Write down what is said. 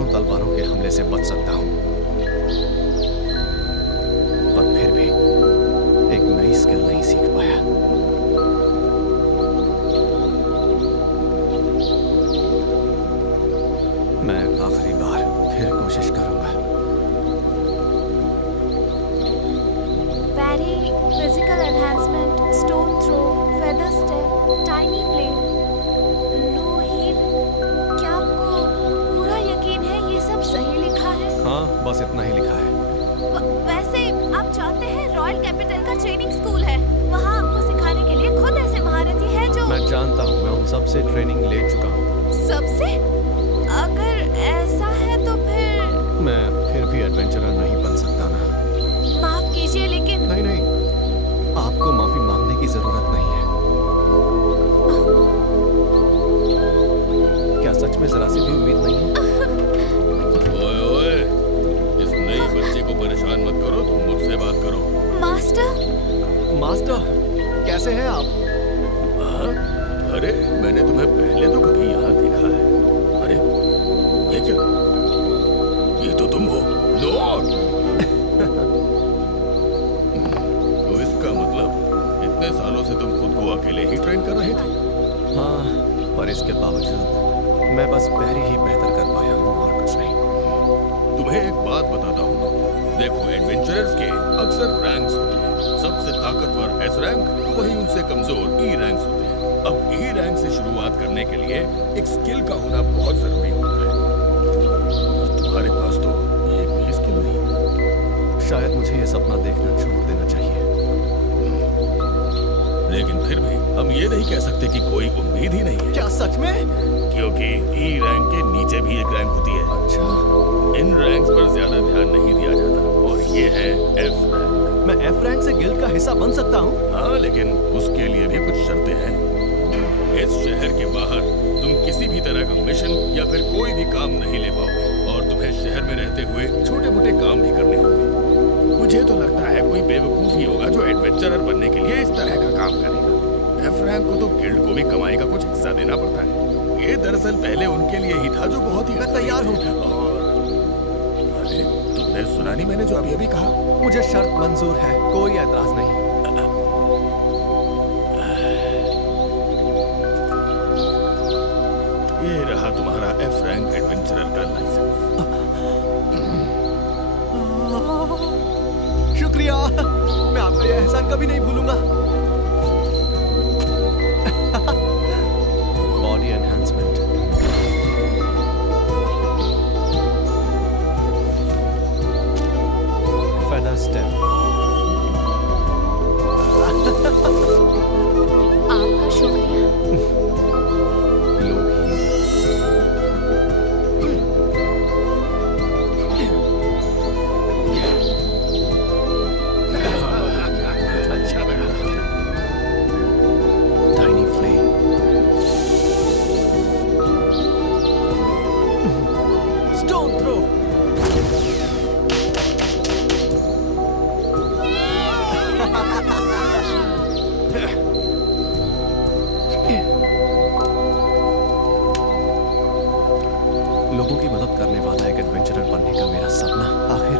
हजारों तलवारों के हमले से बच सकता हूं, पर फिर भी एक नई स्किल नहीं सीख पाया। मैं आखिरी बार फिर कोशिश करूंगा। Parry, physical enhancement, stone throw, feather step, tiny flame, low heal. क्या आपको पूरा यकीन है ये सब सही लिखा है? हाँ, बस इतना ही लिखा है। वैसे आप जानते हैं रॉयल कैपिटल का ट्रेनिंग स्कूल है, वहाँ आपको सिखाने के लिए खुद ऐसे महारथी है जो। मैं जानता हूँ, मैं उन सब से ट्रेनिंग ले चुका हूँ। सबसे? अगर ऐसा है तो फिर मैं फिर भी एडवेंचरर नहीं बन सकता ना। माफ कीजिए लेकिन। नहीं नहीं, आपको माफी मांगने की जरूरत नहीं है। क्या सच में जरा सी भी उम्मीद नहीं है? ओए ओए, इस नई बच्ची को परेशान मत करो, तुम मुझसे बात करो। मास्टर। मास्टर, कैसे हैं आप? हाँ? अरे मैंने तुम्हें पहले तो कभी यहाँ देखा है। अरे ये क्या? ये तो तुम हो। नोर! तो इसका मतलब इतने सालों से तुम खुद को अकेले ही ट्रेन कर रहे थे? हाँ, पर इसके बावजूद मैं बस पैरी ही बेहतर कर पाया हूँ और कुछ नहीं। तुम्हें एक बात बताता हूँ, देखो एडवेंचरर्स के अक्सर रैंक्स होते हैं। सबसे ताकतवर एस रैंक, वही उनसे कमजोर ई रैंक्स होते हैं। अब ई रैंक से शुरुआत करने के लिए एक स्किल का होना बहुत जरूरी होता है, और तुम्हारे पास तो एक भी स्किल नहीं। शायद मुझे ये सपना देखना छोड़ देना चाहिए। लेकिन फिर भी हम ये नहीं कह सकते कि कोई उम्मीद ही नहीं है। क्या सच में? क्योंकि ई रैंक के नीचे भी एक रैंक होती है। अच्छा। इन रैंक्स पर ज्यादा ध्यान नहीं दिया जाता, और ये है एफ रैंक। मैं एफ रैंक से गिल्ड का हिस्सा बन सकता हूँ? हाँ, लेकिन उसके लिए भी कुछ शर्तें हैं। इस शहर के बाहर तुम किसी भी तरह का मिशन या फिर कोई भी काम नहीं ले पाओगे, और तुम्हें शहर में रहते हुए छोटे मोटे काम भी करने होंगे। मुझे तो लगता है कोई बेवकूफ ही होगा जो एडवेंचरर बनने के लिए इस तरह का काम करेगा। एफ रैंक को तो गिल्ड को भी कमाई का कुछ हिस्सा देना पड़ता है। ये दरअसल पहले उनके लिए ही था जो बहुत ही। मैं तैयार हूँ। और अरे तुमने सुना नहीं मैंने जो अभी अभी कहा? मुझे शर्त मंजूर है, कोई एतराज नहीं। ये रहा तुम्हारा एफ रैंक एडवेंचरर का लाइसेंस। शुक्रिया, मैं आपका यह एहसान कभी नहीं भूलूंगा। Body enhancement, feather step. आपका शुक्रिया। Low heal. अच्छा लगा। Tiny flame, stone throw. लोगों की मदद करने वाला एक एडवेंचरर बनने का मेरा सपना आखिर